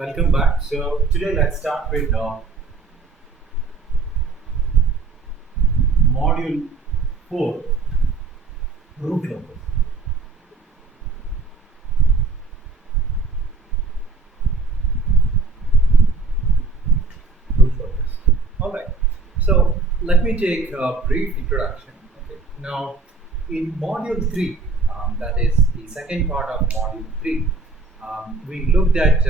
Welcome back. So today let's start with module 4, root locus. Root locus. All right. So let me take a brief introduction. Okay. Now, in module 3, that is the second part of module 3, we looked at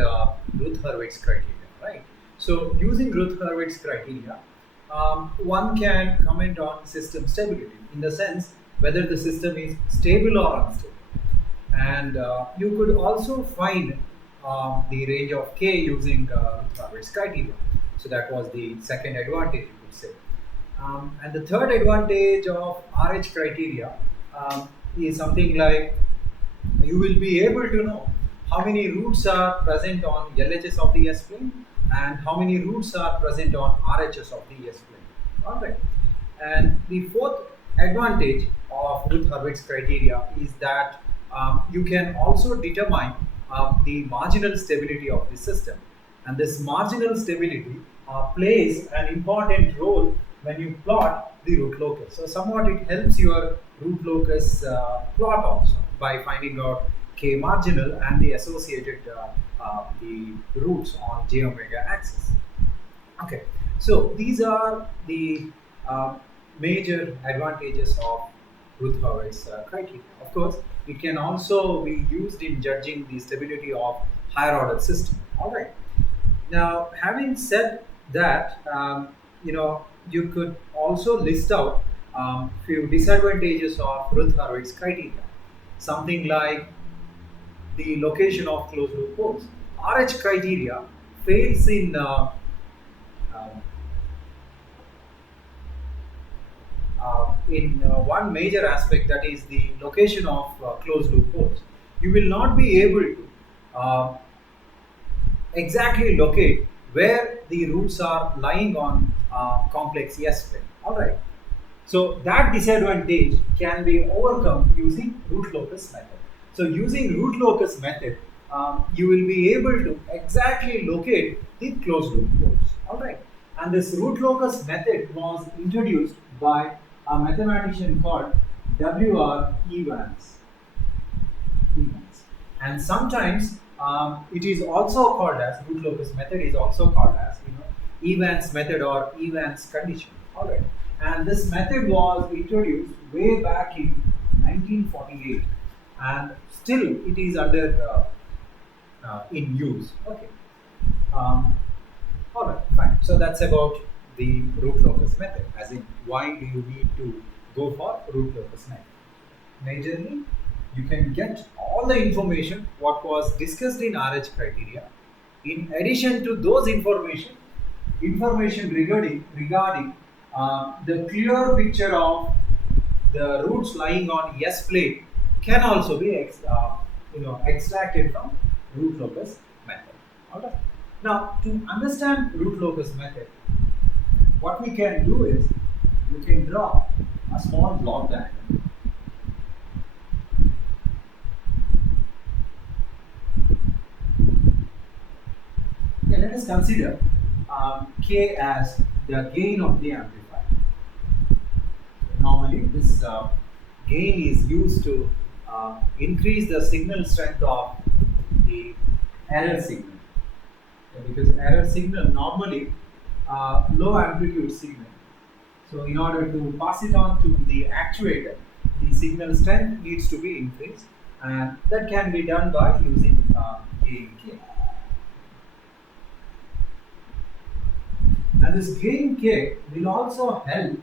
Ruth-Hurwitz criteria, right? So using Ruth-Hurwitz criteria, one can comment on system stability in the sense whether the system is stable or unstable. And you could also find the range of k using Ruth-Hurwitz criteria. So that was the second advantage, you could say. And the third advantage of RH criteria is something like you will be able to know how many roots are present on LHS of the S plane and how many roots are present on RHS of the S plane. Alright. And the fourth advantage of Ruth-Hurwitz criteria is that you can also determine the marginal stability of the system. And this marginal stability plays an important role when you plot the root locus. So somewhat it helps your root locus plot also by finding out k marginal and the associated the roots on j omega axis. Okay, so these are the major advantages of Ruth-Hurwitz criteria. Of course, it can also be used in judging the stability of higher order system. All right. Now, having said that, you could also list out few disadvantages of Ruth-Hurwitz criteria. Something like the location of closed loop poles. RH criteria fails in one major aspect, that is the location of closed loop poles. You will not be able to exactly locate where the roots are lying on complex S plane. All right. So that disadvantage can be overcome using root locus method. So using root locus method, you will be able to exactly locate the closed loop poles. All right. And this root locus method was introduced by a mathematician called W.R. Evans. And sometimes it is also called as root locus method is also called as Evans method or Evans condition. All right. And this method was introduced way back in 1948, and still it is under in use. Okay. All right, fine. So that's about the root locus method. As in, why do you need to go for root locus method? Majorly, you can get all the information what was discussed in RH criteria. In addition to those information regarding the clear picture of the roots lying on S plane can also be extracted from root locus method. Alright. Now, to understand root locus method, what we can do is we can draw a small block diagram. Okay, let us consider K as the gain of the amplifier. Normally, this gain is used to increase the signal strength of the error signal. Because error signal normally low amplitude signal. So in order to pass it on to the actuator, the signal strength needs to be increased, and that can be done by using gain K. And this gain K will also help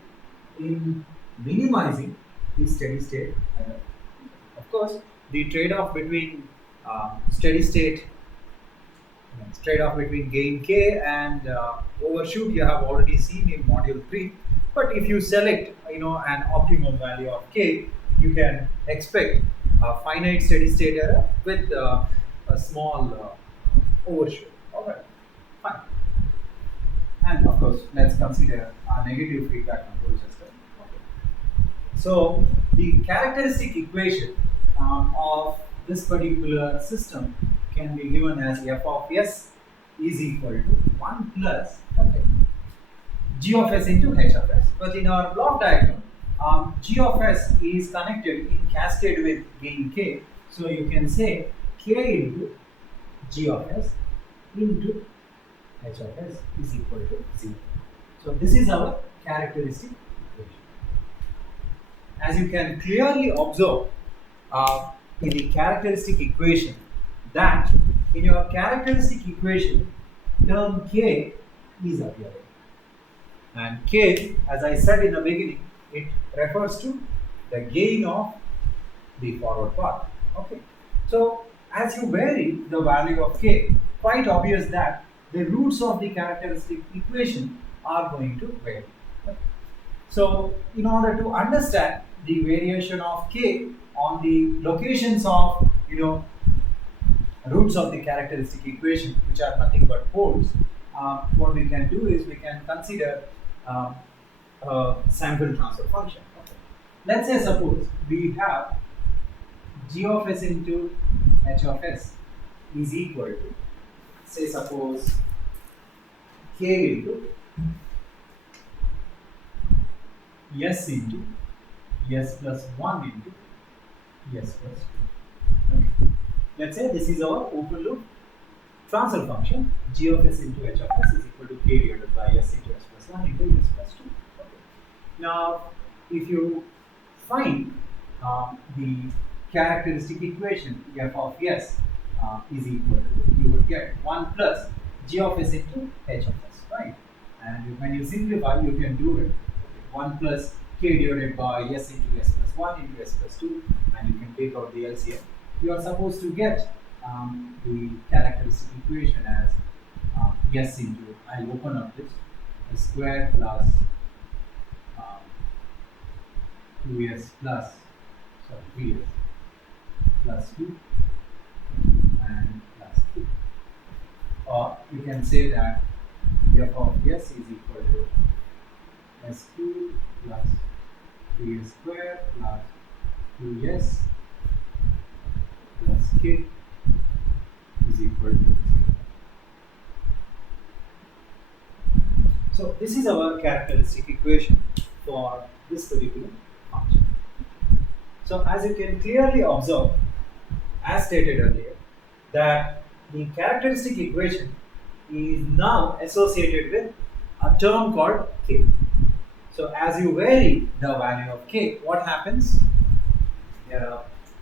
in minimizing the steady state error. Of course, the trade-off between steady state trade-off between gain K and overshoot you have already seen in module 3. But if you select an optimum value of K, you can expect a finite steady state error with a small overshoot. Alright, fine. And of course, let's consider a negative feedback control system. Okay. So the characteristic equation of this particular system can be given as f of s is equal to 1 plus, okay, g of s into h of s. But in our block diagram, g of s is connected in cascade with gain k. So you can say k into g of s into h of s is equal to 0. So this is our characteristic equation. As you can clearly observe in the characteristic equation, that in your characteristic equation, term k is appearing. And k, as I said in the beginning, it refers to the gain of the forward path. Okay. So as you vary the value of k, quite obvious that the roots of the characteristic equation are going to vary. So in order to understand the variation of k on the locations of roots of the characteristic equation, which are nothing but poles, what we can do is we can consider a sample transfer function. Okay. Let's say suppose we have g of s into h of s is equal to, say suppose, k into s into s plus 1 into s plus 2. Okay. Let's say this is our open loop transfer function. G of s into h of s is equal to k divided by s into s plus 1 into s plus 2. Okay. Now, if you find the characteristic equation f of s is equal to, you would get 1 plus g of s into h of s, right? And when you simplify, you can do it. 1 plus k divided by s into s plus 1 into s plus 2, and you can take out the LCM. You are supposed to get the characteristic equation as s into, I'll open up this, s square plus 2s plus, sorry, 3s plus 2 and plus 2. Or you can say that f of s is equal to s2 plus 3s square plus 2s plus k is equal to 0. So this is our characteristic equation for this particular function. So as you can clearly observe, as stated earlier, that the characteristic equation is now associated with a term called k. So as you vary the value of k, what happens?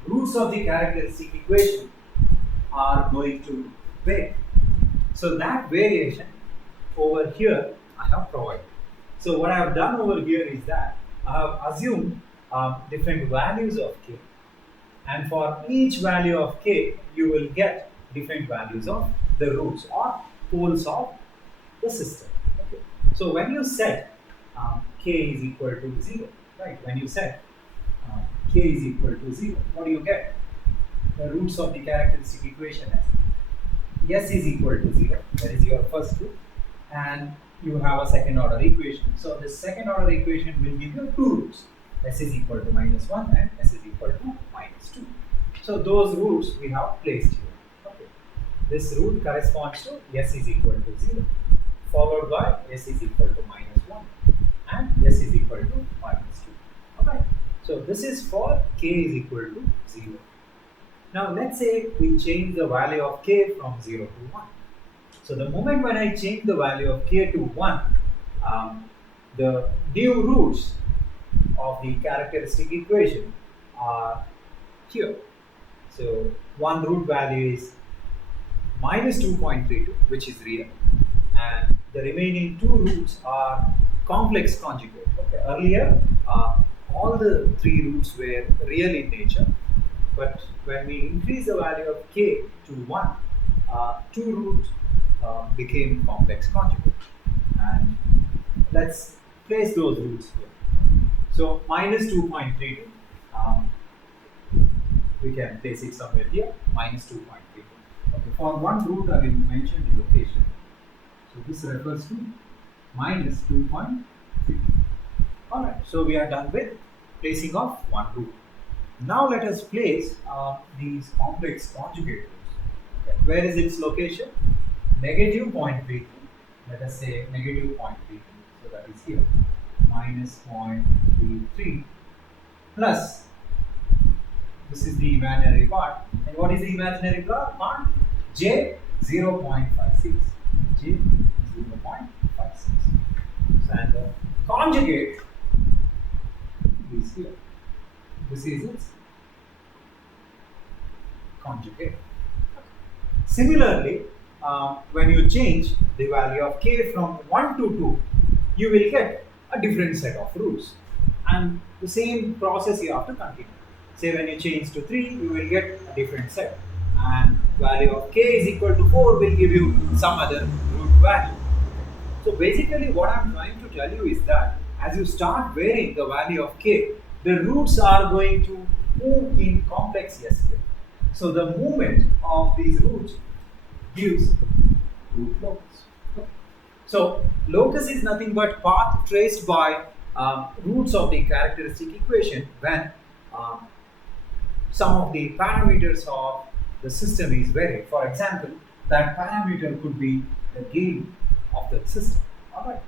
Roots of the characteristic equation are going to vary. So that variation over here I have provided. So what I have done over here is that I have assumed different values of k, and for each value of k you will get different values of the roots or poles of the system. Okay. So when you set k is equal to 0, right? When you set k is equal to 0, what do you get? The roots of the characteristic equation as s is equal to 0, that is your first root, and you have a second order equation. So this second order equation will give you two roots, s is equal to -1 and s is equal to -2. So those roots we have placed here. Okay. This root corresponds to s is equal to 0, followed by s is equal to -1 and s is equal to -2. Okay. So this is for k is equal to 0. Now let's say we change the value of k from 0 to 1. So the moment when I change the value of k to 1, the new roots of the characteristic equation are here. So one root value is -2.32, which is real, and the remaining two roots are complex conjugate. Okay. Earlier, all the three roots were real in nature, but when we increase the value of k to 1, two roots became complex conjugate. And let's place those roots here. So -2.32, we can place it somewhere here, -2.32. Okay, for one root I will mention the location. So this refers to -2.32. Alright, so we are done with placing of one root. Now let us place these complex conjugate roots. Okay. Where is its location? negative 0.32, let us say negative 0.32, so that is here, minus 0.33 plus, this is the imaginary part, and what is the imaginary part? J 0.56, J 0.56, and the conjugate is here, this is its conjugate. Similarly, when you change the value of k from 1 to 2, you will get a different set of roots. And the same process you have to continue. Say when you change to 3, you will get a different set. And value of k is equal to 4 will give you some other root value. So basically what I am trying to tell you is that as you start varying the value of k, the roots are going to move in complex SQL. So the movement of these roots gives root locus. So locus is nothing but path traced by roots of the characteristic equation when some of the parameters of the system is varied. For example, that parameter could be the gain of the system. Alright.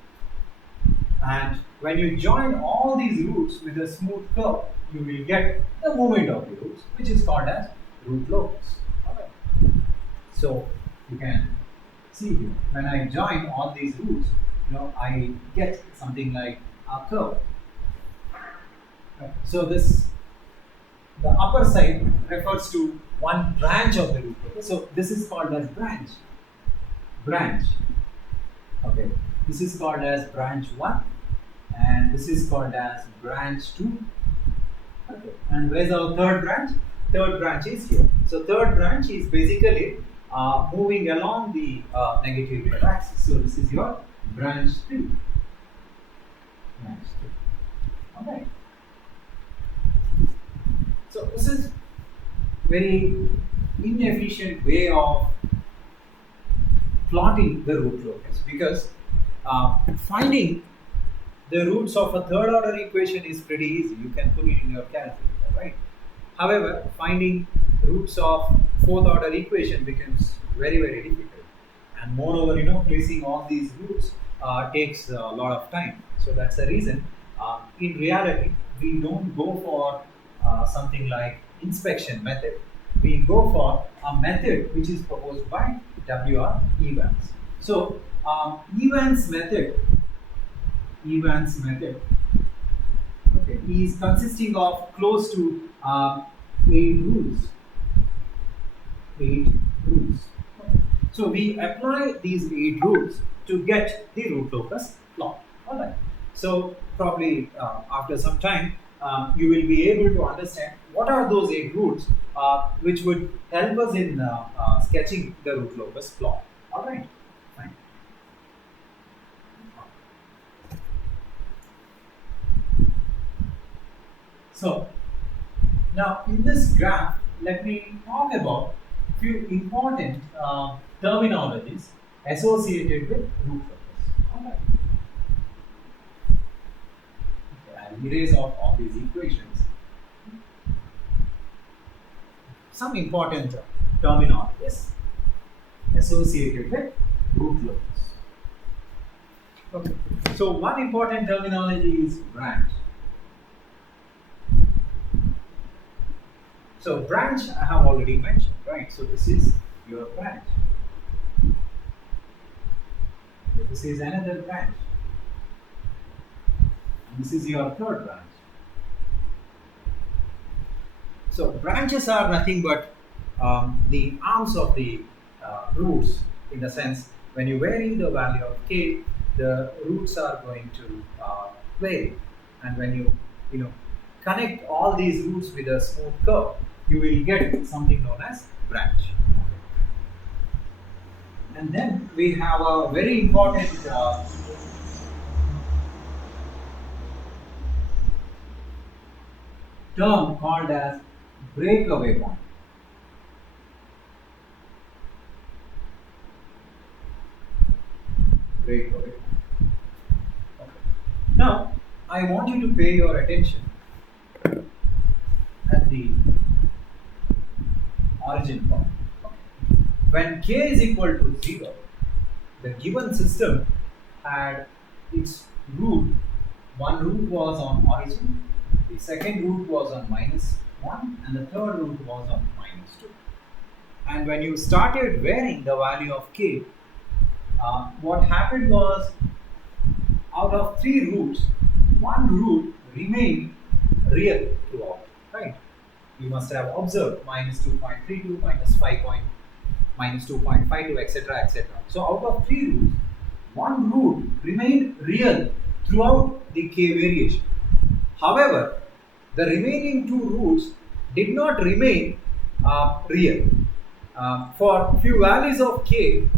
And when you join all these roots with a smooth curve, you will get the movement of the roots, which is called as root locus. Alright. So you can see here, when I join all these roots, I get something like a curve. So the upper side refers to one branch of the root locus. So this is called as branch. Okay. This is called as branch 1, and this is called as branch 2. Okay. And where's our third branch? Third branch is here. So third branch is basically moving along the negative unit axis. So this is your branch 3. Okay. So this is very inefficient way of plotting the root locus, because finding the roots of a third order equation is pretty easy. You can put it in your calculator, right? However, finding roots of fourth order equation becomes very, very difficult. And moreover, placing all these roots takes a lot of time. So that's the reason, in reality, we don't go for something like inspection method. We go for a method which is proposed by W.R. Evans. So Evans method okay, is consisting of close to 8 rules. 8 rules. So we apply these 8 rules to get the root locus plot. Alright. So probably after some time, you will be able to understand what are those 8 roots which would help us in sketching the root locus plot. Alright. Fine. So now in this graph, let me talk about few important terminologies associated with root locus. Alright. Okay, I'll erase off all these equations. Some important terminologies associated with root locus. Okay. So one important terminology is branch. So branch I have already mentioned, right? So this is your branch. This is another branch. And this is your third branch. So branches are nothing but the arms of the roots, in the sense when you vary the value of k, the roots are going to vary. And when you connect all these roots with a smooth curve, you will get something known as branch. And then we have a very important term called as breakaway point. Breakaway point. Okay. Now, I want you to pay your attention at the origin point. When k is equal to 0, the given system had its root. One root was on origin, the second root was on -1, and the third root was on -2. And when you started varying the value of k, what happened was, out of three roots, one root remained real throughout, right? You must have observed -2.32, -5 -2.52, etc., etc. So out of three roots, one root remained real throughout the k variation. However, the remaining two roots did not remain real. For few values of k,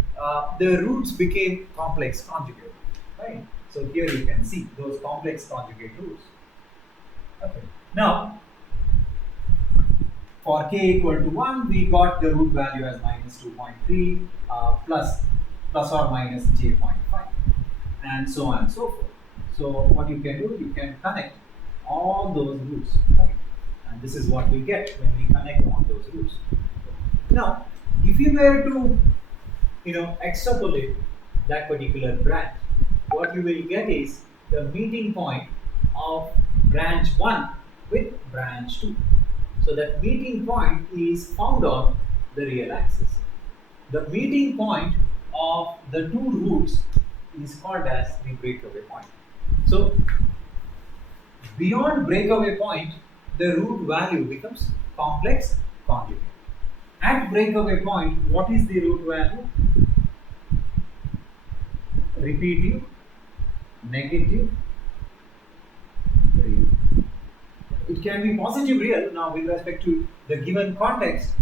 the roots became complex conjugate, right? So here you can see those complex conjugate roots. Okay. Now, for k equal to 1, we got the root value as -2.3 plus or minus j.5, and so on and so forth. So what you can do, you can connect all those roots, right? And this is what we get when we connect all those roots. Now, if you were to, extrapolate that particular branch, what you will get is the meeting point of branch 1 with branch 2. So that meeting point is found on the real axis. The meeting point of the two roots is called as the breakaway point. So beyond breakaway point, the root value becomes complex conjugate. At breakaway point, what is the root value? Repeative, negative, real. It can be positive real. Now, with respect to the given context,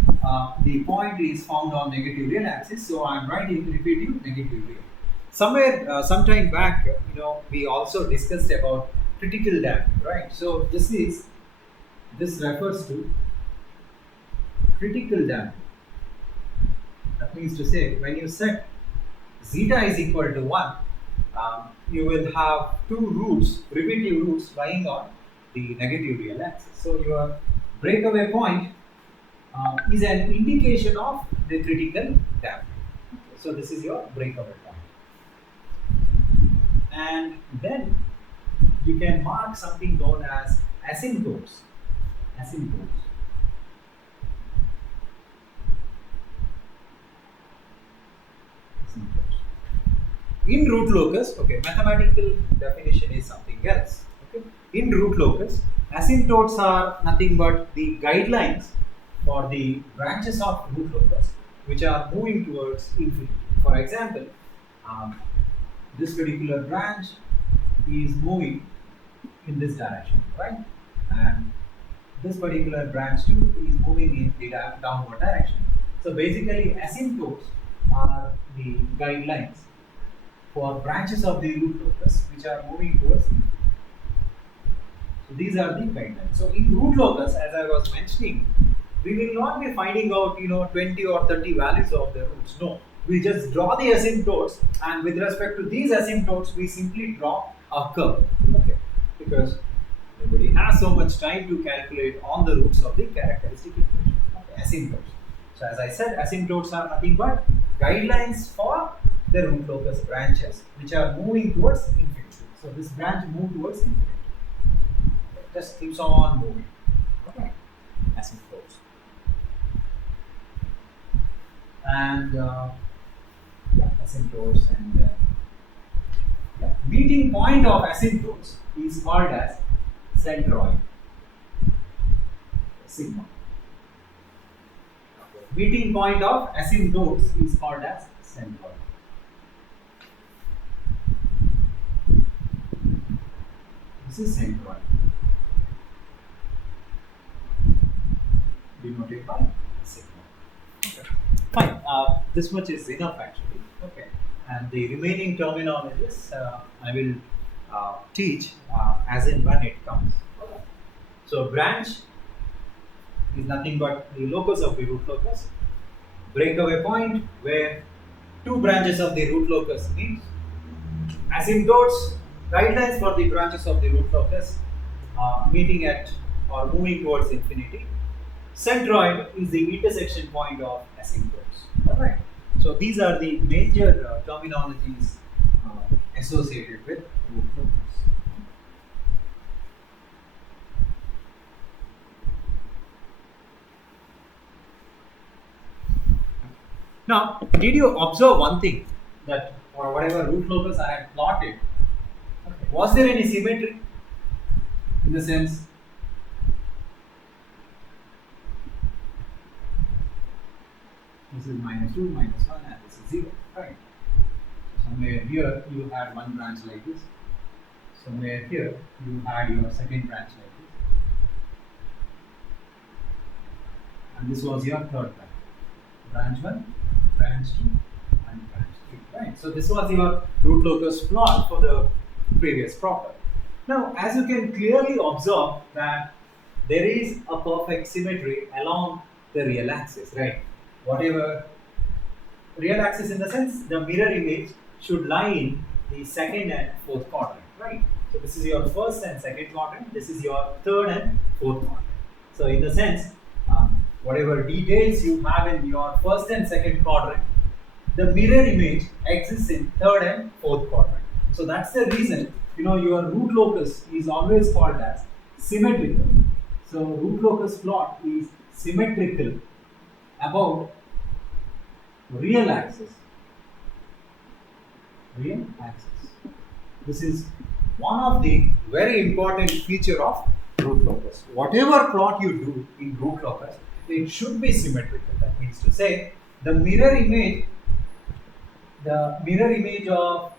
the point is found on negative real axis, so I am writing repeative, negative real. Sometime back, we also discussed about critical damping, right? So this refers to critical damping. That means to say, when you set zeta is equal to 1, you will have two roots, repeative roots, lying on the negative real axis. So your breakaway point is an indication of the critical damping. So this is your breakaway point. And then you can mark something known as asymptotes. Asymptotes. In root locus, okay, mathematical definition is something else. Okay. In root locus, asymptotes are nothing but the guidelines for the branches of root locus which are moving towards infinity. For example, this particular branch is moving in this direction, right? And this particular branch too is moving in the downward direction. So basically, asymptotes are the guidelines for branches of the root locus which are moving towards infinity. So these are the guidelines. So in root locus, as I was mentioning, we will not be finding out 20 or 30 values of the roots. No, we just draw the asymptotes, and with respect to these asymptotes, we simply draw a curve. Okay, because nobody has so much time to calculate on the roots of the characteristic equation. Okay, asymptotes. So as I said, asymptotes are nothing but guidelines for the root locus branches which are moving towards infinity. So this branch moves towards infinity. It just keeps on moving. Okay, asymptotes. And asymptotes, and meeting point of asymptotes is called as centroid, sigma. Okay. Meeting point of asymptotes is called as centroid. This is centroid, denoted by sigma. Okay. Fine. This much is enough actually. Okay. And the remaining terminologies I will teach as and when it comes. Okay. So branch is nothing but the locus of the root locus. Breakaway point, where two branches of the root locus meet. Asymptotes, guidelines for the branches of the root locus meeting at or moving towards infinity. Centroid is the intersection point of asymptotes. Alright. So these are the major terminologies associated with root locus. Now, did you observe one thing, that for whatever root locus I had plotted, was there any symmetry? In the sense, this is -2, -1, and this is 0, right? Somewhere here you had one branch like this. Somewhere here you had your second branch like this. And this was your third branch. Branch 1, branch 2, and branch 3, right? So this was your root locus plot for the previous problem. Now, as you can clearly observe that there is a perfect symmetry along the real axis, right? Whatever real axis, in the sense the mirror image should lie in the second and fourth quadrant, right? So this is your first and second quadrant, this is your third and fourth quadrant. So in the sense, whatever details you have in your first and second quadrant, the mirror image exists in third and fourth quadrant. So that's the reason, your root locus is always called as symmetrical. So root locus plot is symmetrical about real axis. Real axis. This is one of the very important feature of root locus. Whatever plot you do in root locus, it should be symmetrical. That means to say, the mirror image of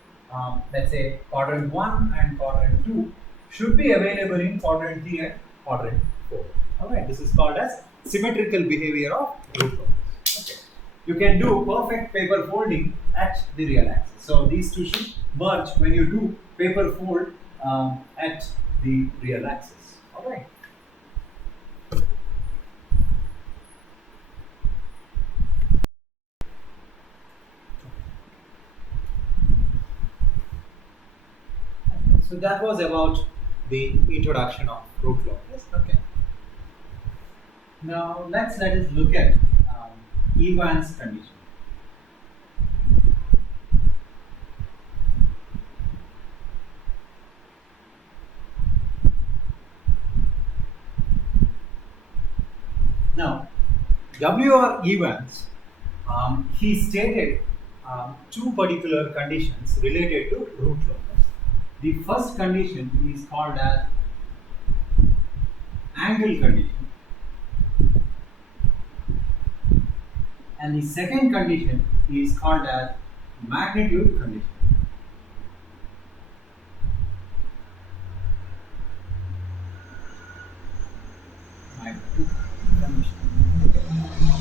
let's say quadrant 1 and quadrant 2 should be available in quadrant 3 and quadrant 4. Alright, this is called as symmetrical behavior of root locus. Okay. You can do perfect paper folding at the real axis. So these two should merge when you do paper fold at the real axis. Alright. So that was about the introduction of root locus. Okay. Now let us look at Evans condition. Now, W.R. Evans, he stated two particular conditions related to root locus. The first condition is called as angle condition, and the second condition is called as magnitude condition.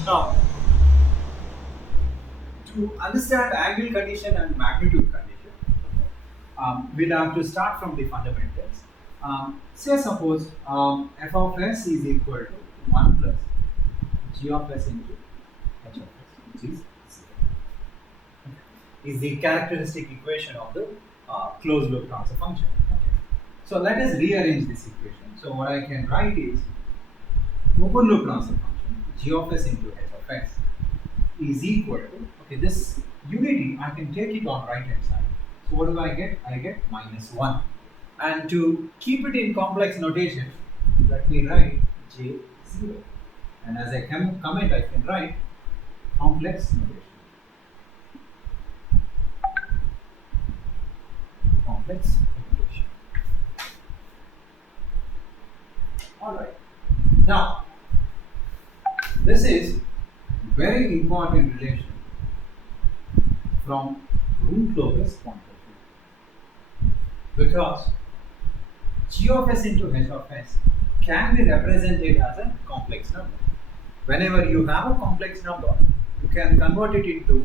Now, to understand angle condition and magnitude condition, we'll have to start from the fundamentals. Say suppose f of s is equal to 1 plus g of s into h of s, which is 0. Is the characteristic equation of the closed loop transfer function. Okay. So let us rearrange this equation. So what I can write is open loop transfer function g of s into h of x is equal to, okay, this unity I can take it on right hand side. So what do I get? I get -1. And to keep it in complex notation, let me write j0. And as I comment, I can write complex notation. Complex notation. Alright. Now, this is very important relation from root locus point of view, because g of s into h of s can be represented as a complex number. Whenever you have a complex number, you can convert it into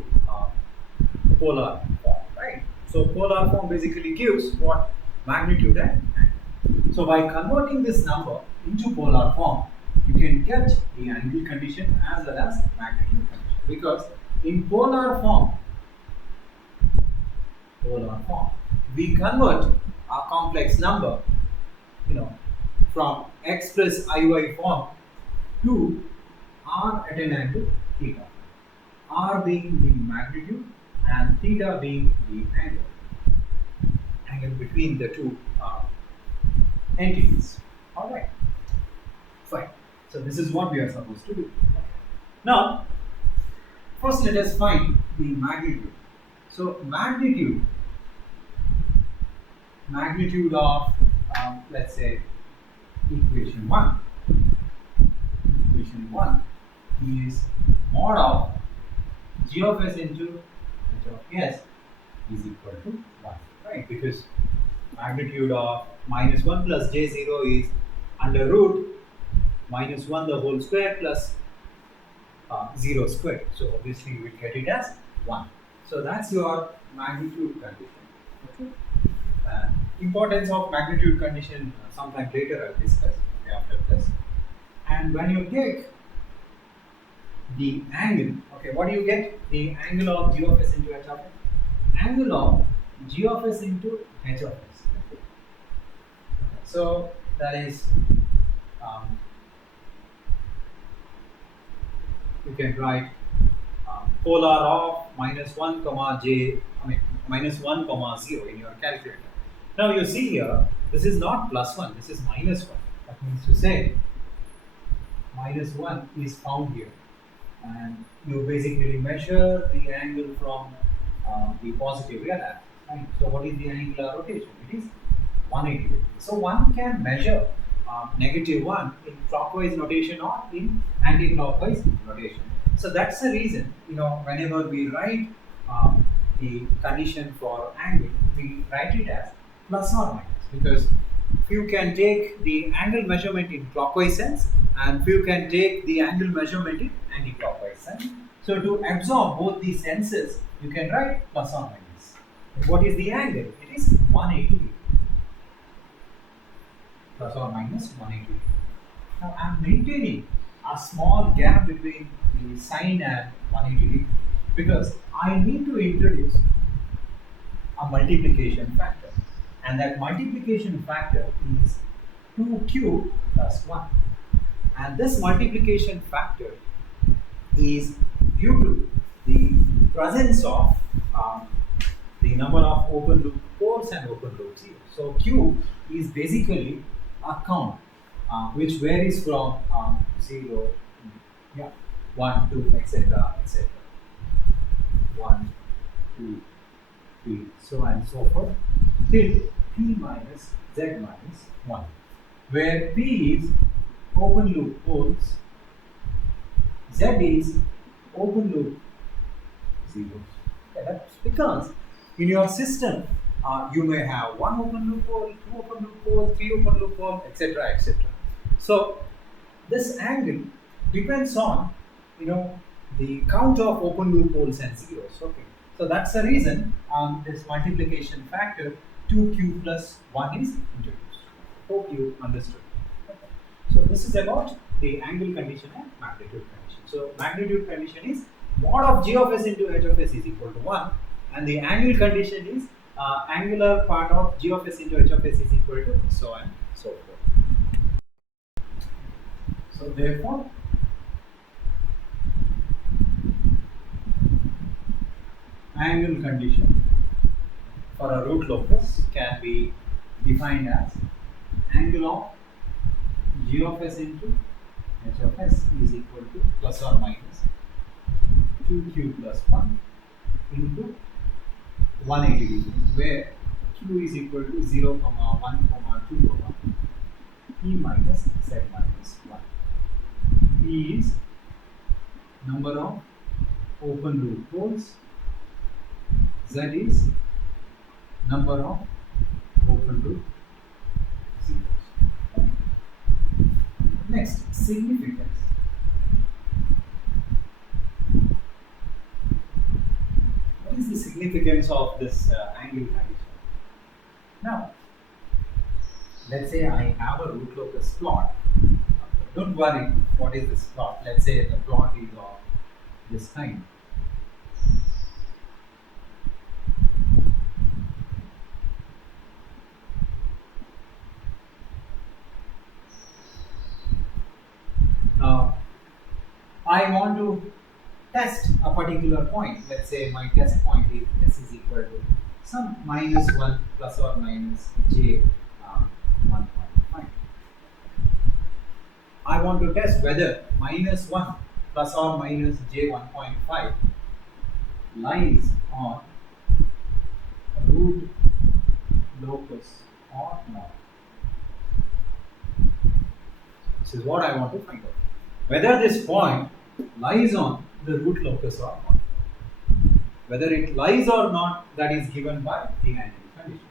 polar form, right? So polar form basically gives what? Magnitude and angle. So by converting this number into polar form, you can get the angle condition as well as magnitude condition, because in polar form, we convert a complex number, from x plus iy form to r at an angle theta. r being the magnitude and theta being the angle between the two entities. All right, fine. So this is what we are supposed to do. Now, first let us find the magnitude. So magnitude of let's say equation 1. Equation 1 is mod of g of s into h of s is equal to 1, right? Because magnitude of -1 plus j0 is under root -1 the whole square plus 0 squared. So obviously you will get it as 1. So that's your magnitude condition. Okay. Importance of magnitude condition sometime later I'll discuss after this. And when you take the angle, okay, what do you get? The angle of g of s into h of s. Angle of g of s into h of s. Okay. So that is you can write polar of -1 comma j, -1 comma 0 in your calculator. Now you see here, this is not +1, this is -1. That means to say -1 is found here, and you basically measure the angle from the positive real axis. Right? So what is the angular rotation? It is 180 degrees. So one can measure -1 in clockwise notation or in anti-clockwise notation. So that's the reason, whenever we write the condition for angle, we write it as plus or minus, because few can take the angle measurement in clockwise sense and few can take the angle measurement in anti-clockwise sense. So to absorb both these senses, you can write plus or minus. And what is the angle? It is 180 degrees. Plus or minus 180 degrees. Now I am maintaining a small gap between the sine and 180 degrees because I need to introduce a multiplication factor, and that multiplication factor is 2q plus 1, and this multiplication factor is due to the presence of the number of open loop poles and open loop zeros. So q is basically a count which varies from 0, 1, 2, etc., etc. 1, 2, 3, so on and so forth, till p minus z minus 1, where p is open loop poles, z is open loop zeros. Okay, that's because in your system you may have one open loop pole, two open loop pole, three open loop pole, etc., etc. So this angle depends on the count of open loop poles and zeros. Okay, so that's the reason this multiplication factor 2q plus 1 is introduced. Hope you understood. Okay. So this is about the angle condition and magnitude condition. So magnitude condition is mod of g of s into h of s is equal to 1, and the angle condition is angular part of g of s into h of s is equal to so on and so forth. So therefore, angle condition for a root locus can be defined as angle of g of s into h of s is equal to plus or minus 2q plus 1 into 180 degrees, where q is equal to 0, 1, 2, p minus z minus 1. P is number of open loop poles, z is number of open loop zeros. Next, significance. What is the significance of this angle condition? Now, let's say I have a root locus plot. Don't worry, what is this plot? Let's say the plot is of this kind. Now, I want to test a particular point. Let's say my test point is s is equal to some minus 1 plus or minus j 1.5. I want to test whether minus 1 plus or minus j 1.5 lies on root locus or not. This is what I want to find out. Whether this point lies on the root locus or not. Whether it lies or not, that is given by the angle condition.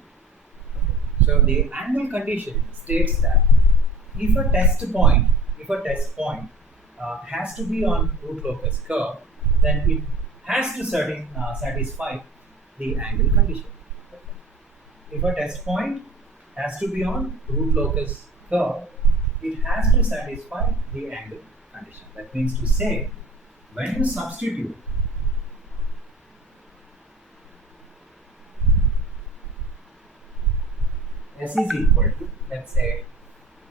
So the angle condition states that if a test point has to be on root locus curve, then it has to satisfy the angle condition. If a test point has to be on root locus curve, it has to satisfy the angle condition. That means to say, when you substitute s is equal to, let's say,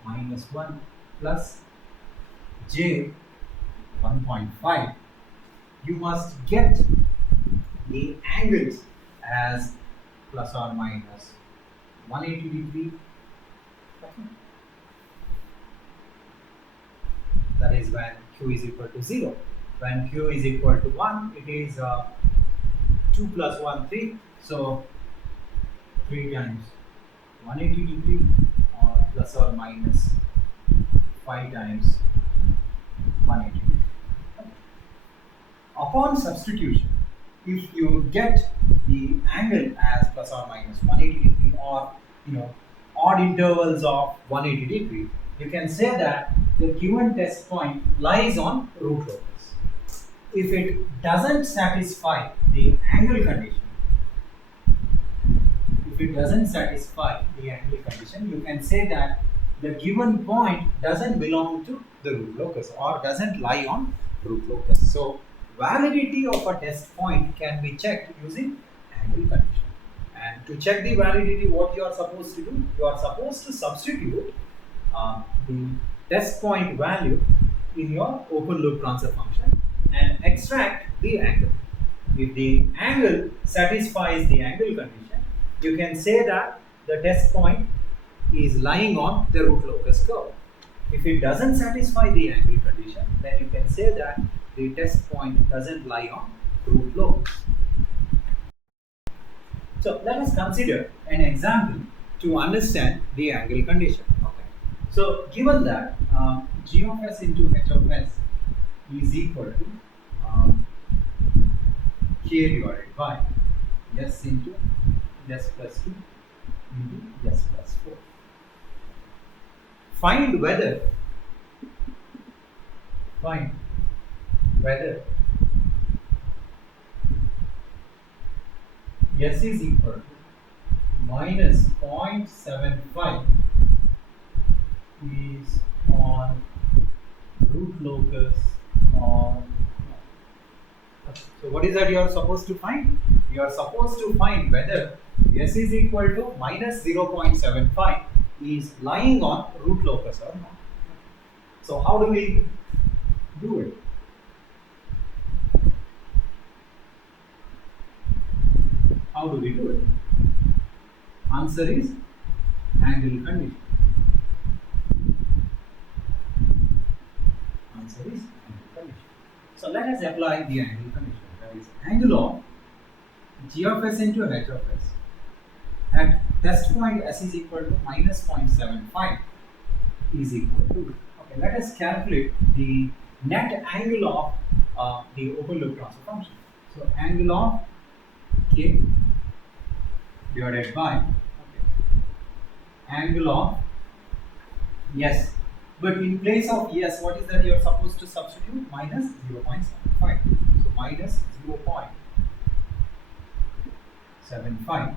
minus 1 plus j 1.5, you must get the angles as plus or minus 180 degree. That is when q is equal to 0. When q is equal to 1, it is 2 plus 1, 3. So 3 times 180 degree or plus or minus 5 times 180 degree. Upon substitution, if you get the angle as plus or minus 180 degree or odd intervals of 180 degree, you can say that the given test point lies on root locus. If it doesn't satisfy the angle condition, you can say that the given point doesn't belong to the root locus or doesn't lie on root locus. So validity of a test point can be checked using angle condition. And to check the validity, what you are supposed to do? You are supposed to substitute the test point value in your open loop transfer function and extract the angle. If the angle satisfies the angle condition, you can say that the test point is lying on the root locus curve. If it doesn't satisfy the angle condition, then you can say that the test point doesn't lie on root locus. So let us consider an example to understand the angle condition. Okay. So given that g of s into h of s is equal to k divided by s into s plus 2 into s plus 4. Find whether s is equal to minus 0.75 is on root locus or not. So what is that you are supposed to find? You are supposed to find whether s is equal to minus 0.75 is lying on root locus or not. So how do we do it? How do we do it? Answer is angle condition. So let us apply the angle condition. That is angle of g of s into h of s at test point s is equal to minus 0.75 is equal to. Okay, let us calculate the net angle of the open loop transfer function. So angle of k divided by angle of s. But in place of s, what is that you are supposed to substitute? Minus 0.75. So minus 0.75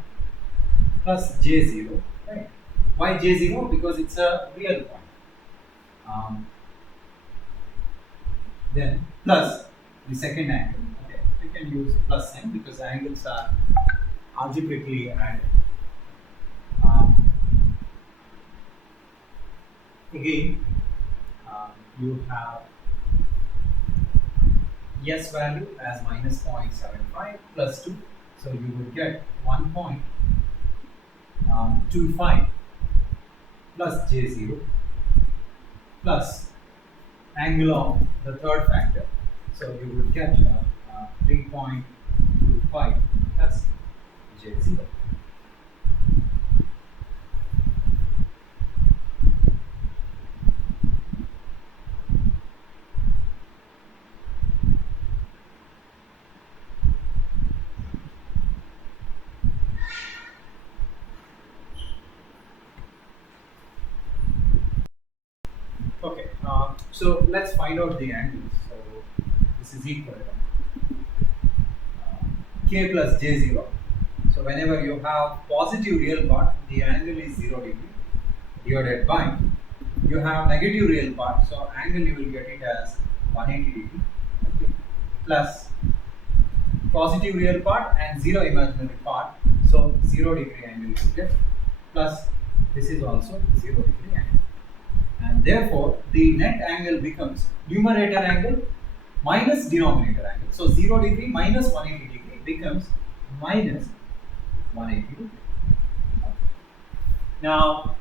plus j0. Right? Why j0? Because it's a real point. Then plus the second angle. Okay. You can use plus sign because angles are algebraically added. Again, you have yes value as minus 0.75 plus 2. So you would get 1.25 plus J0 plus angle of the third factor. So you would get 3.25 plus J0. Okay, so let's find out the angles. So this is equal to k plus j0. So whenever you have positive real part, the angle is 0 degree divided by, you have negative real part, so angle you will get it as 180 degree, okay, plus positive real part and 0 imaginary part, so 0 degree angle you get, plus this is also 0 degree angle. And therefore the net angle becomes numerator angle minus denominator angle. So 0 degree minus 180 degree becomes minus 180 degree. Now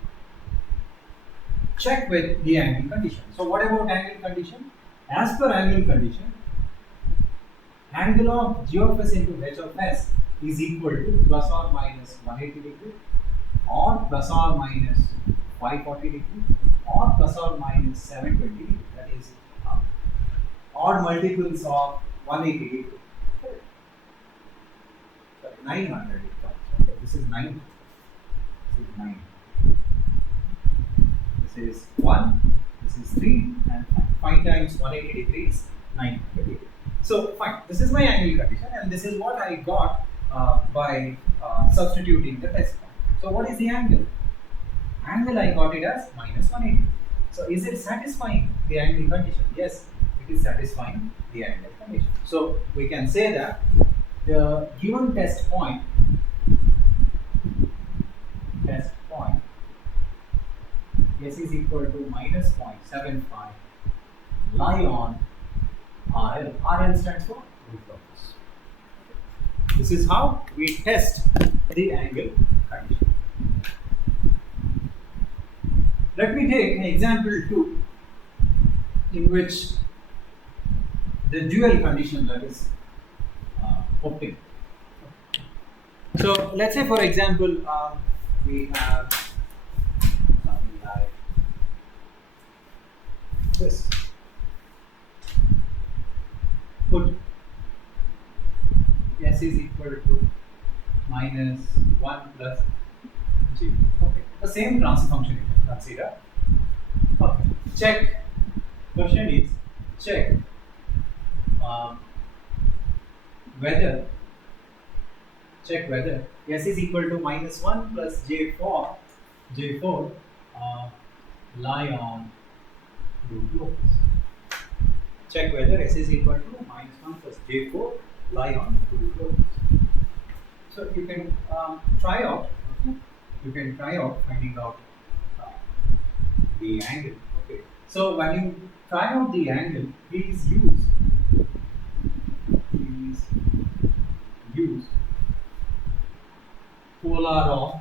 check with the angle condition. So what about angle condition? As per angle condition, angle of g of s into h of s is equal to plus or minus 180 degree or plus or minus 540 degree or plus or minus 720 degree. That is odd multiples of 180 degree. Sorry, 900 degree. Okay, this is 9. This is 9. This is 1. This is 3. And 5 times 180 degrees 900 degree. So fine. This is my angle condition, and this is what I got by substituting the test point. So what is the angle? Angle I got it as minus 180. So is it satisfying the angle condition? Yes, it is satisfying the angle condition. So we can say that the given test point s is equal to minus 0.75 lie on RL. RL stands for root locus. This is how we test the angle condition. Let me take an example 2 in which the dual condition that is obtained. So let's say for example we have something like this. Put s is equal to minus 1 plus g. Okay, the same transfer function you can consider. Okay, check. Question is check whether s is equal to minus 1 plus j4 lie on root locus. Check whether s is equal to minus 1 plus j4 lie on root locus. So you can try out. Okay? You can try out finding out the angle. Okay. So when you try out the angle, please use polar of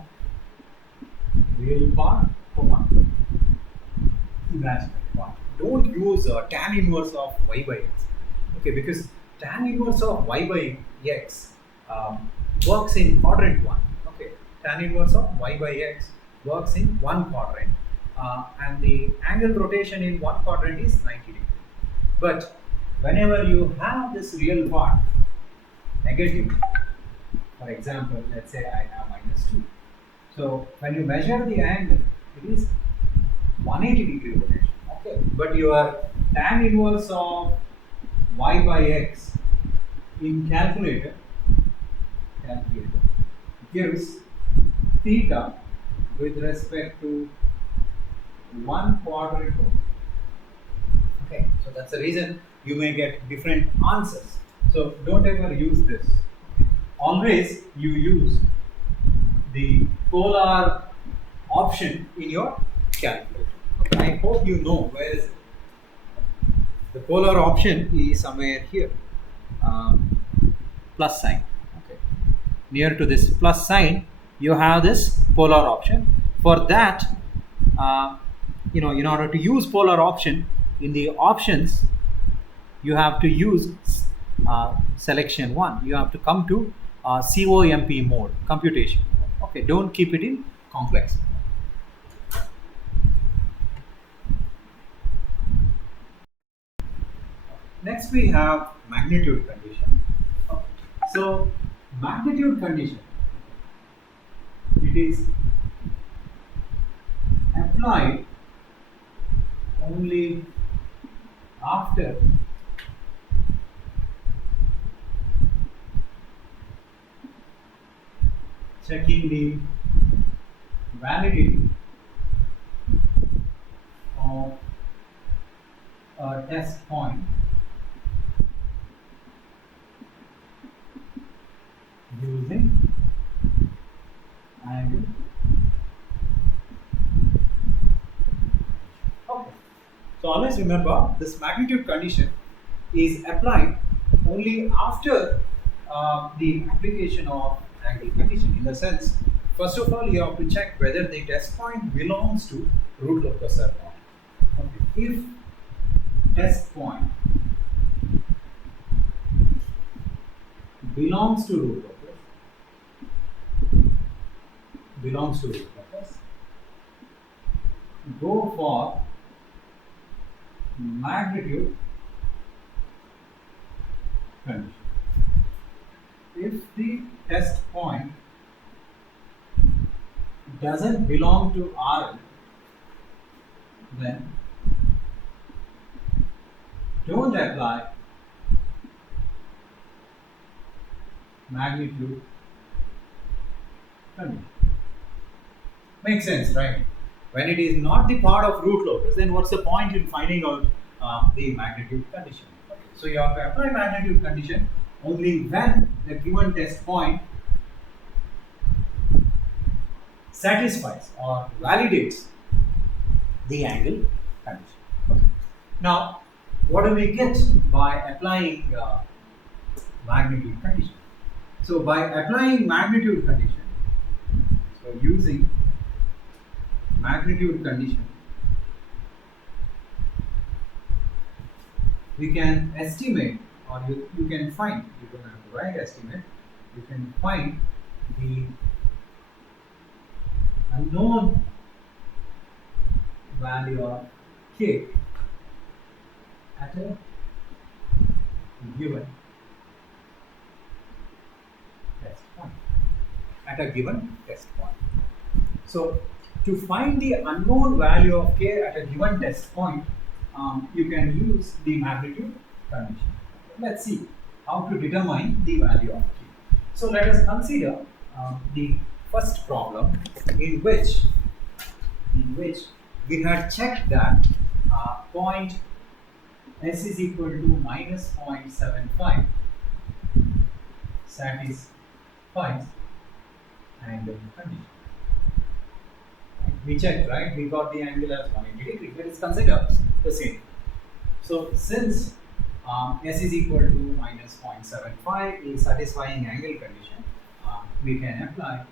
real part, imaginary part. Don't use tan inverse of y by x. Okay, because tan inverse of y by x works in quadrant 1. Okay, tan inverse of y by x works in one quadrant, and the angle rotation in one quadrant is 90 degree. But whenever you have this real part negative, for example, let's say I have minus 2. So when you measure the angle, it is 180 degree rotation. Okay, but your tan inverse of y by x in calculator gives theta with respect to one quadrant only. Okay, so that's the reason you may get different answers. So don't ever use this. Always you use the polar option in your calculator. Okay, I hope you know where is it. The polar option is somewhere here. plus sign. Okay. Near to this plus sign, you have this polar option. For that, uh, in order to use polar option in the options, you have to use selection 1. You have to come to COMP mode, computation. Okay, don't keep it in complex. Next, we have magnitude condition. Okay. So, magnitude condition, it is applied only after checking the validity of a test point using angle. Okay. So always remember, this magnitude condition is applied only after the application of angle condition. In the sense, first of all, you have to check whether the test point belongs to root locus or not. Okay. If test point belongs to root locus, go for magnitude condition. If the test point doesn't belong to RL, then don't apply magnitude condition. Makes sense, right? When it is not the part of root locus, then what's the point in finding out the magnitude condition? Okay. So you have to apply magnitude condition only when the given test point satisfies or validates the angle condition. Okay. Now, what do we get by applying magnitude condition? So by applying magnitude condition, so using magnitude condition, we can estimate, or you can find, you don't have to write estimate, you can find the unknown value of k at a given test point. So to find the unknown value of k at a given test point, you can use the magnitude condition. Let's see how to determine the value of k. So let us consider the first problem in which we had checked that point s is equal to minus 0.75 satisfies angle condition. We checked, right? We got the angle as 180 degrees. Let us consider the same. So since s is equal to minus 0.75 is satisfying angle condition, we can apply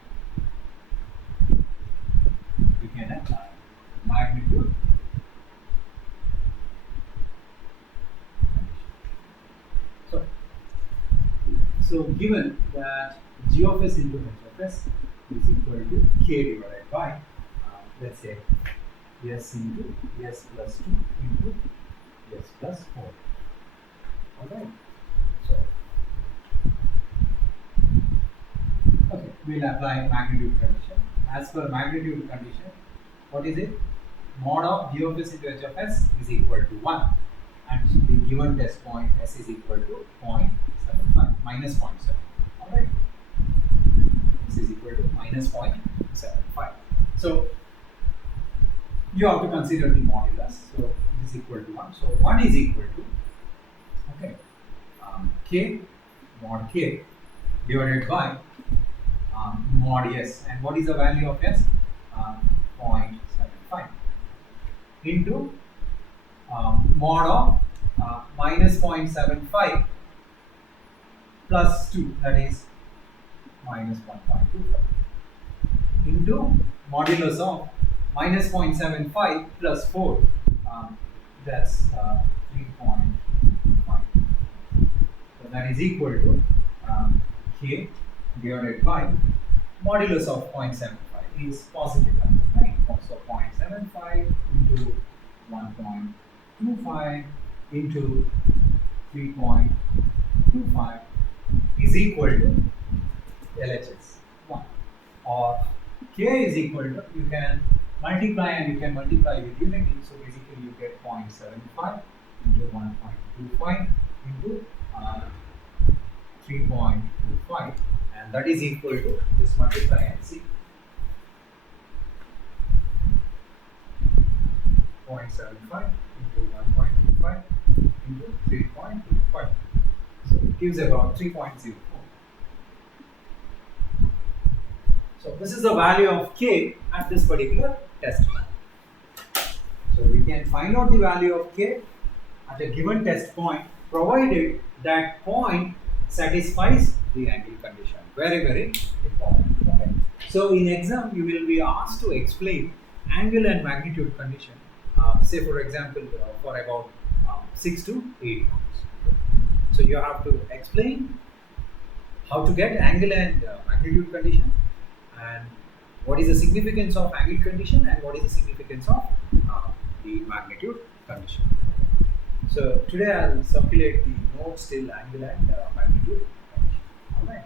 magnitude condition. So given that g of s into h of s is equal to k divided by let's say s into s plus 2 into s plus 4. Alright. So okay, we'll apply magnitude condition. As per magnitude condition, what is it? Mod of g of s into h of s is equal to 1, and the given test point s is equal to 0.75 minus 0.7. Alright. S is equal to minus 0.75. So you have to consider the modulus. So it is equal to 1. So 1 is equal to k mod k divided by mod s. And what is the value of s? 0.75 into mod of minus 0.75 plus 2, that is minus 1.25, into modulus of minus 0.75 plus 4, that's 3.5. So that is equal to k divided by modulus of 0.75 is positive value, right? So 0.75 into 1.25 into 3.25 is equal to LHS 1, or k is equal to, you can multiply and you can multiply with unity, so basically you get 0.75 into 1.25 into 3.25, and that is equal to, just multiply and see, 0.75 into 1.25 into 3.25, so it gives about 3.04. So this is the value of k at this particular test point. So we can find out the value of k at a given test point, provided that point satisfies the angle condition. Very, very important. Okay. So in exam, you will be asked to explain angle and magnitude condition. Say for example, for about 6 to 8 marks. So you have to explain how to get angle and magnitude condition, and what is the significance of angle condition, and what is the significance of the magnitude condition. So today I will circulate the notes till angle and magnitude condition. All right.